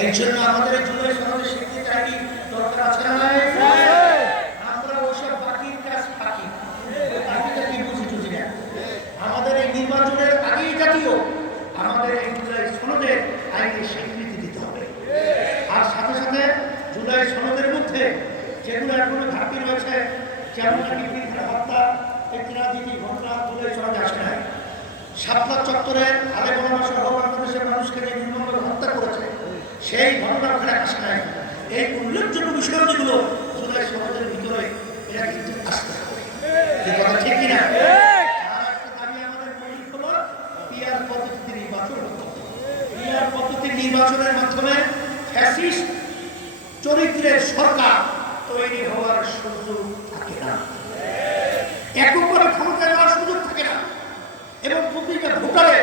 এই জন্য আমাদের জুলাই সনদের স্বীকৃতি চাইনি দরকার আছে না? আমরা ওসব বাকির কাজ ফাঁকি বাকিটা কি বুঝি না। আমাদের এই নির্বাচনের আগেই জাতীয় আমাদের এই জুলাই সনদের আইনের স্বীকৃতি দিতে হবে। আর সাথে সাথে জুলাই সনদের মধ্যে যেগুলো এখনো ঘাটতি রয়েছে, যেমন নাকি পিলখানা হত্যা, ইত্যাদি ঘটনা জুলাই সনদে আসে নাই। শাপলা চত্বরে আলেমোলামা সহ বাংলাদেশের মানুষকে যে নির্মমভাবে হত্যা করেছে সেই ঘটনা ওখানে আসে নাই। এই উল্লেখযোগ্য বিষয় যেগুলো জুলাই সনদের ভিতরে এরা কিন্তু আসতে হবে। এই কথা ঠিক কিনা? আর একটা দাবি আমাদের মৌলিক হলো পিআর পদ্ধতিতে নির্বাচন। পিআর পদ্ধতির নির্বাচনের মাধ্যমে ফ্যাসিস্ট চরিত্রের সরকার তৈরি হওয়ার সুযোগ থাকে না, এককভাবে ক্ষমতায় যাওয়ার সুযোগ থাকে না, এবং প্রতিটা ভোটারে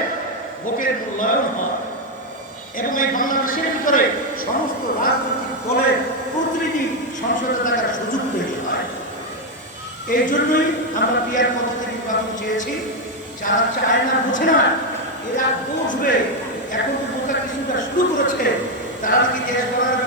ভোটের মূল্যায়ন হয় এবং এই বাংলাদেশের ভিতরে সমস্ত রাজনৈতিক দলের প্রতিনিধি সংসদে থাকার সুযোগ তৈরি হয়। এই জন্যই আমরা পিআর পদ্ধতি নির্বাচন চেয়েছি। যারা চায় না, বুঝে না, এরা বুঝবে। এখন তো বোকা কিছুটা শুরু করেছে, তারা নাকি দেশ গড়ার